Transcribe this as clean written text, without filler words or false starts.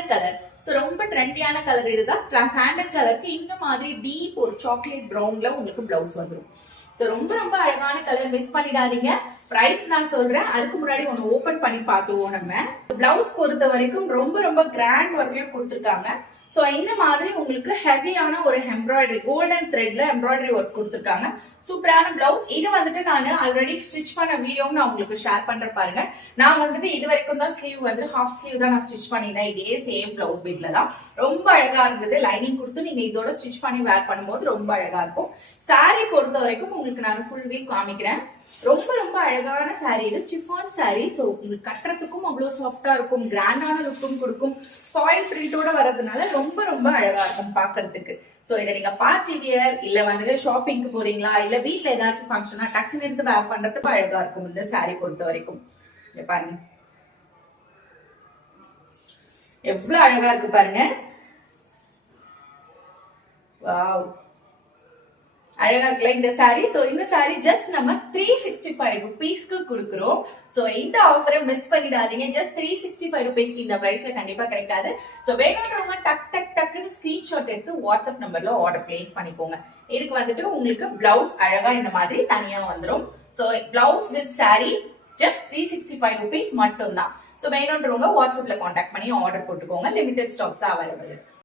Sandal colour. So ரொம்ப ட்ரெண்டியான colour இதுதான். Sandal கலருக்கு இந்த மாதிரி டீப் ஒரு சாக்லேட் ப்ரௌன்ல உங்களுக்கு பிளவுஸ் வந்துடும். ஸோ ரொம்ப ரொம்ப அழகான கலர், மிஸ் பண்ணிடாதீங்க. பிரைஸ் நான் சொல்றேன், அதுக்கு முன்னாடி ஒன்று ஓபன் பண்ணி பார்த்துவோம். நம்ம பிளவுஸ் பொறுத்த வரைக்கும் ரொம்ப ரொம்ப கிராண்ட் ஒர்க்ல கொடுத்துருக்காங்க. ஸோ இந்த மாதிரி உங்களுக்கு ஹெவியான ஒரு எம்ப்ராய்டரி, கோல்டன் த்ரெட்ல எம்ப்ராய்டரி ஒர்க் கொடுத்துருக்காங்க. சூப்பரான பிளவுஸ். இது வந்துட்டு நான் ஆல்ரெடி ஸ்டிச் பண்ண வீடியோவும் நான் உங்களுக்கு ஷேர் பண்ற பாருங்க. நான் வந்துட்டு இது வரைக்கும் தான் ஸ்லீவ் வந்து ஹாஃப் ஸ்லீவ் தான் நான் ஸ்டிச் பண்ணினேன். இதே சேம் பிளவுஸ் பீட்ல தான். ரொம்ப அழகா இருந்தது. லைனிங் கொடுத்து நீங்க இதோட ஸ்டிச் பண்ணி வேர் பண்ணும்போது ரொம்ப அழகா இருக்கும். சாரி பொறுத்த வரைக்கும் உங்களுக்கு நான் ஃபுல் வீக் காமிக்கிறேன். ரொம்ப ரொம்ப அழகான சாரி இது. Chiffon sorry. ஸோ உங்களுக்கு கட்டுறதுக்கும் அவ்வளவு சாஃப்டா இருக்கும், கிராண்டான லுக்கும் கொடுக்கும். ஃபாயில் பிரிண்டோட வரதுனால ரொம்ப ரொம்ப அழகா இருக்கும் பாக்குறதுக்கு. சோ இதை நீங்க பார்ட்டி வியர் இல்ல வந்துட்டு ஷாப்பிங்க்கு போறீங்களா, இல்ல வீட்டுல ஏதாச்சும் ஃபங்க்ஷனா டக்குன்னு எடுத்து வேர் பண்றதுக்கு அழகா இருக்கும் இந்த சாரி பொறுத்த வரைக்கும். பாருங்க எவ்வளவு அழகா இருக்கு பாருங்க. வாவ், அழகா இருக்குல்ல இந்த சாரி. சோ இந்த சாரி ஜஸ்ட் நம்ம 365 ருபீஸ்க்கு கொடுக்குறோம். சோ இந்த ஆஃபரை மிஸ் பண்ணிடாதீங்க. ஜஸ்ட் 365 ருபீஸ்க்கு இந்த பிரைஸ்ல கண்டிப்பா கிடைக்காது. சோ வேணும்ன்றவங்க டக் டக் டக்குன்னு ஸ்கிரீன்ஷாட் எடுத்து வாட்ஸ்அப் நம்பர்ல ஆர்டர் பிளேஸ் பண்ணிக்கோங்க. இதுக்கு வந்துட்டு உங்களுக்கு பிளவுஸ் அழகா இந்த மாதிரி தனியா வந்துடும். So blouse with sorry just 365 rupees மட்டும் தான். சோ வேணும்ன்றவங்க வாட்ஸ்அப்ல கான்டாக்ட் பண்ணி ஆர்டர் போட்டுக்கோங்க. லிமிடெட் ஸ்டாக்ஸ் தான் அவைலபிள் இருக்கு.